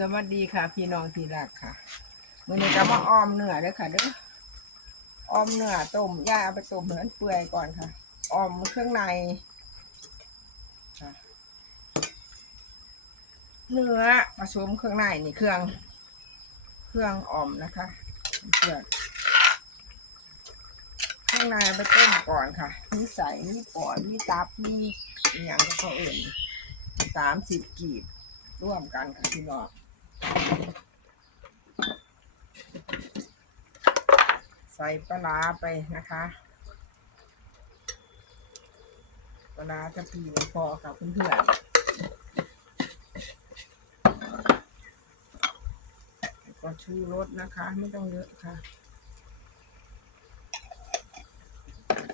สวัสดีค่ะ พี่น้องที่รักค่ะมื้อนี้ก็มาออมเนื้อเด้อค่ะเด้ออ้อมเนื้อต้มย่าเอาไปต้มให้มันเปื่อยก่อนค่ะออมเครื่องในเนื้อผสมเครื่องในนี่เครื่อง เครื่องออมนะคะเครื่องเครื่องในไปต้มก่อนค่ะมีใส่มีปอดมีตับมีอย่างก็เขาเอื่นสามสิบกีบร่วมกันค่ะพี่น้อง ใส่ปลาไปนะคะปลาร้าจะพีพอค่ะเพื่อนๆก็ชูรสนะคะ ไม่ต้องเยอะค่ะ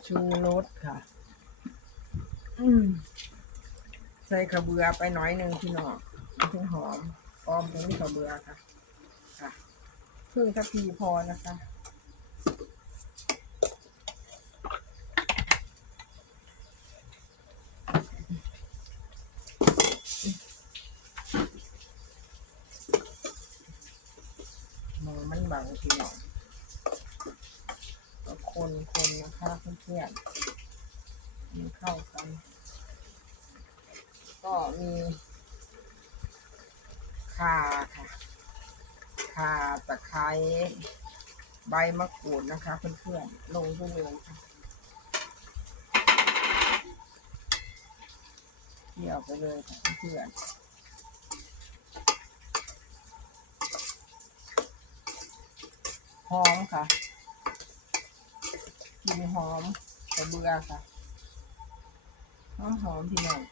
ชูรสค่ะ อืมใส่กระเบือไปหน้อยหนึ่งพี่น้องถึงหอม ออมตรงนี้กระเบือค่ะ ค่ะครึ่งทัพพีพอนะคะมองมันบางทีหน่อยคนคนนะคะเพื่อนๆมันเข้ากัน ก็มี ข่าค่ะข่าตะไคร้ใบมะกรูดนะคะ เพื่อนๆลงไปเลยค่ะเกี่ยวไปเลยค่ะเพื่อนหอมค่ะกลินหอมกระเบือค่ะหอมหอมพี่น้อง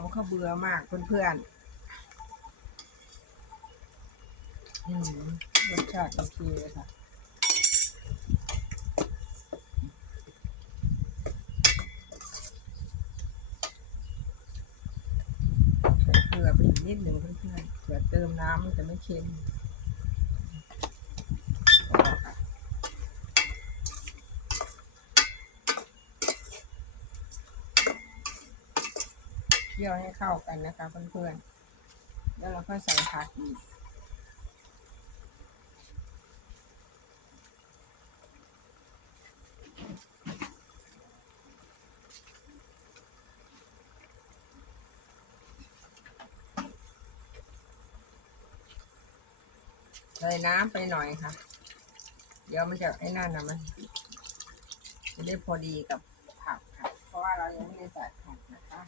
เราก็เบื่อมากเพื่อนๆ อืมรสชาติโอเคเลยค่ะเกลือไปอีกนิดหนึ่งเพื่อนๆเผื่อเติมน้ำมันจะไม่เค็มพอค่ะเคี่ยวให้เข้ากันนะคะเพื่อนๆ แล้วเราค่อยใส่ผักอีกใส่น้ำไปหน่อยค่ะ เดี๋ยวมันจะไอ้นั่นนะมันจะได้พอดีกับผักค่ะ เพราะว่าเรายังไม่ได้ใส่ผักนะคะ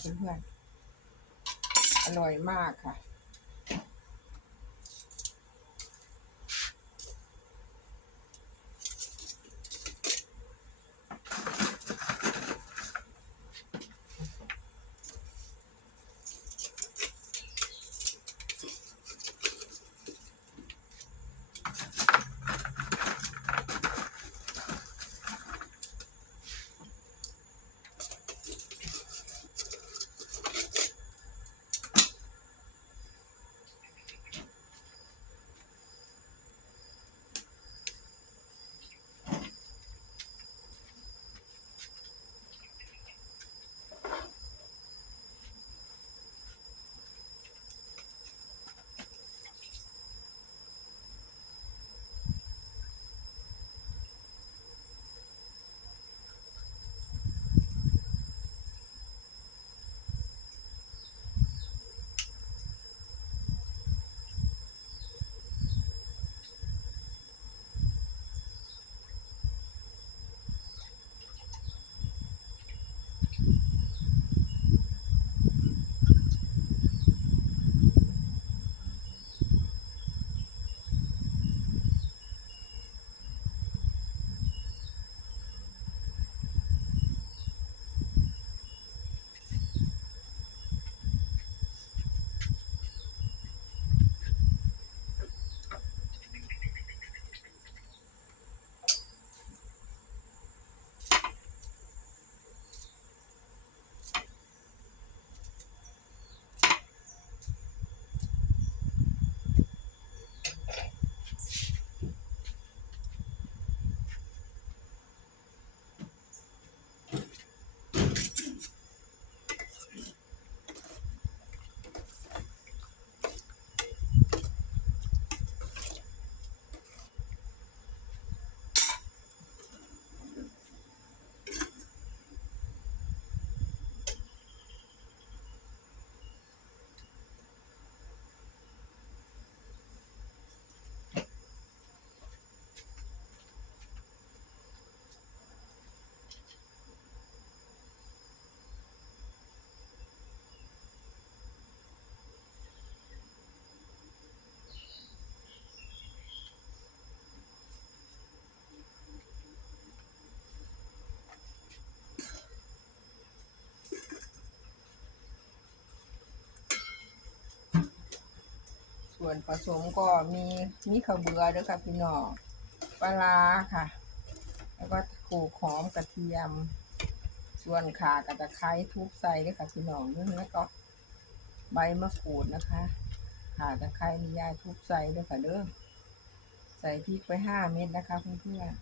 เพื่อนๆ อร่อยมากค่ะ ส่วนผสมก็มีมีข้าวเบือด้วยค่ะพี่น้องปลาค่ะ แล้วก็โขลกหอมกระเทียม ส่วนข่ากับตะไคร้ทุบใส่ด้วยค่ะพี่น้องแล้วก็ใบมะกรูดนะคะข่าตะไคร้นี่ยายทุบใส่ด้วยค่ะเด้อใส่พริกไปห้าเม็ดนะคะเพื่อน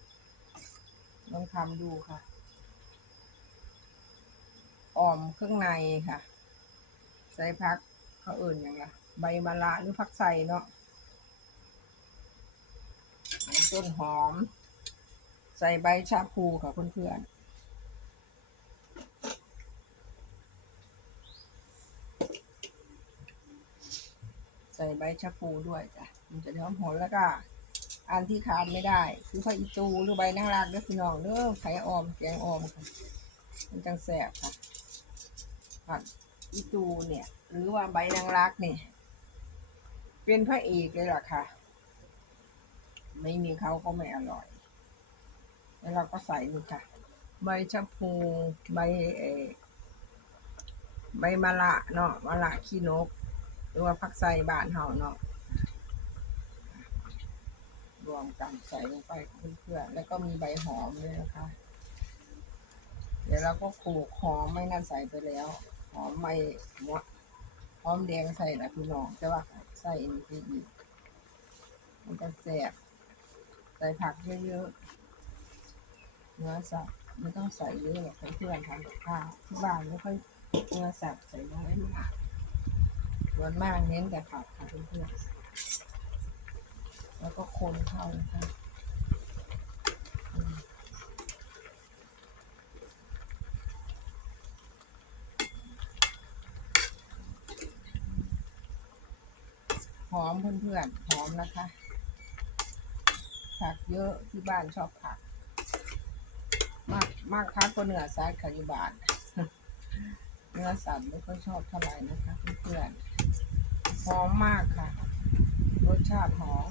ๆลองทำดูค่ะอ่อมเครื่องในค่ะ ใส่พัก เขาเอื่นอย่างละใบมะระหรือผักใส่เนาะต้นหอม ใส่ใบชาพูค่ะเพื่อนๆใส่ใบชาพูด้วยจ้ะ มันจะหอมหอมแล้วก็ อันที่ขาดไม่ได้ คือผักอีตูหรือใบนางรากเด้อพี่น้องเด้อไข่ออม แกงออมค่ะ มันจังแสบค่ะผัก อีตูเนี่ย หรือว่าใบนางรักเนี่ย เป็นพระเอกเลยล่ะค่ะ ไม่มีเขาก็ไม่อร่อย แล้วเราก็ใส่นี่ค่ะ ใบชะพูใบเออใบมะละเนาะมะละขี้นก หรือว่าผักใส่บานเฮาเนาะรวมกันใส่ลงไปเพื่อนๆแล้วก็มีใบหอมด้วยนะคะ เดี๋ยวเราก็โขลกหอมไม่นั่นใส่ไปแล้ว หอมไม่หมดหอมแดงใส่ละพี่น้องแต่ว่าใส่อันนี้อีกมันจะแสบใส่ผักเยอะๆเนื้อสัตว์ไม่ต้องใส่เยอะหรอกเพื่อนๆทำกับข้าวที่บ้านไม่ค่อยเนื้อสัตว์ใส่น้อยมากส่วนมากเน้นแต่ผักค่ะเพื่อนๆแล้วก็คนเข้านะคะ อมเพื่อนๆหอมนะคะ ผักเยอะที่บ้านชอบผัก มากมากคักก็เนื้อสัตว์ค่ะอยู่บ้านเนื้อสัตว์ไม่ค่อยชอบเท่าไหร่นะคะเพื่อนๆหอมมากค่ะ รสชาติหอม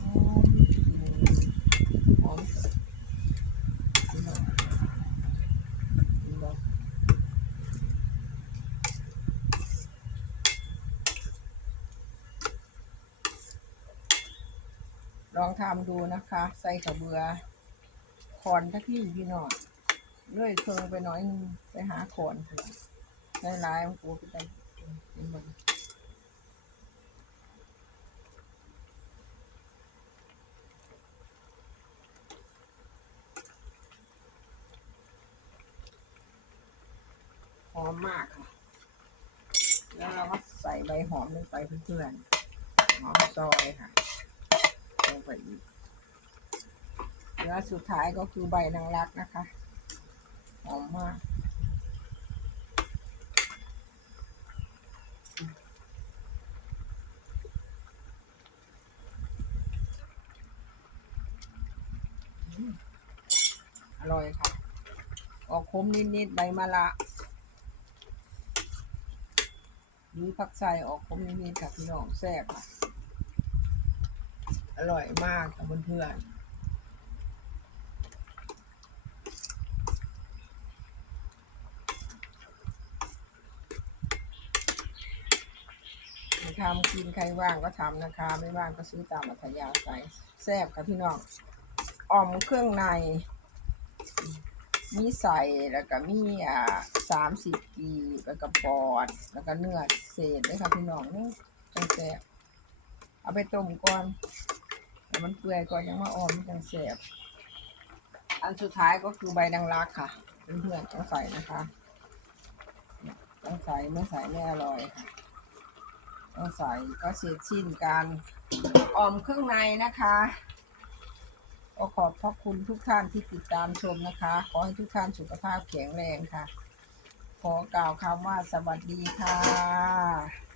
หอมอร่อยอร่อย ลองทำดูนะคะ ใส่กระเบือคอนถ้าที่พี่น่อยเลื่อยเคืองไปหน้อยนึงไปหาคอนได้ร้ายมันกูไปได้เป็นบนหอมมากค่ะ แล้วเราก็ใส่ใบหอมลงไปเพื่อนๆหอมซอยค่ะ งไปอีกแล้วสุดท้ายก็คือใบนางรักนะคะ หอมมากอร่อยค่ะ ออกขมนิดๆใบมะละหรือผักใส่ออกขมนิดๆค่ะพี่น้องแซ่บค่ะ อร่อยมากค่ะเพื่อนๆทำกินใครว่างก็ทำนะคะ ไม่ว่างก็ซื้อตามอัธยาศัยแซ่บค่ะพี่น้องอ่อมเครื่องใน มีใส่แล้วก็มีอ่าสามสิบกีแล้วก็ปอด แล้วก็เนื้อเศษด้วยค่ะพี่น้องนื้อจังแซ่บเอาไปต้มก่อน มันเปื่อยก่อนยังมาออมมันจังแซ่บอันสุดท้ายก็คือใบดังรักค่ะเพื่อนๆต้องใส่นะคะต้องใส่ไม่ใส่ไม่อร่อยค่ะต้องใส่ก็เสร็จสิ้นการออมเครื่องในนะคะก็ขอบพระคุณทุกท่านที่ติดตามชมนะคะ ขอให้ทุกท่านสุขภาพแข็งแรงค่ะ ขอกล่าวคำว่าสวัสดีค่ะ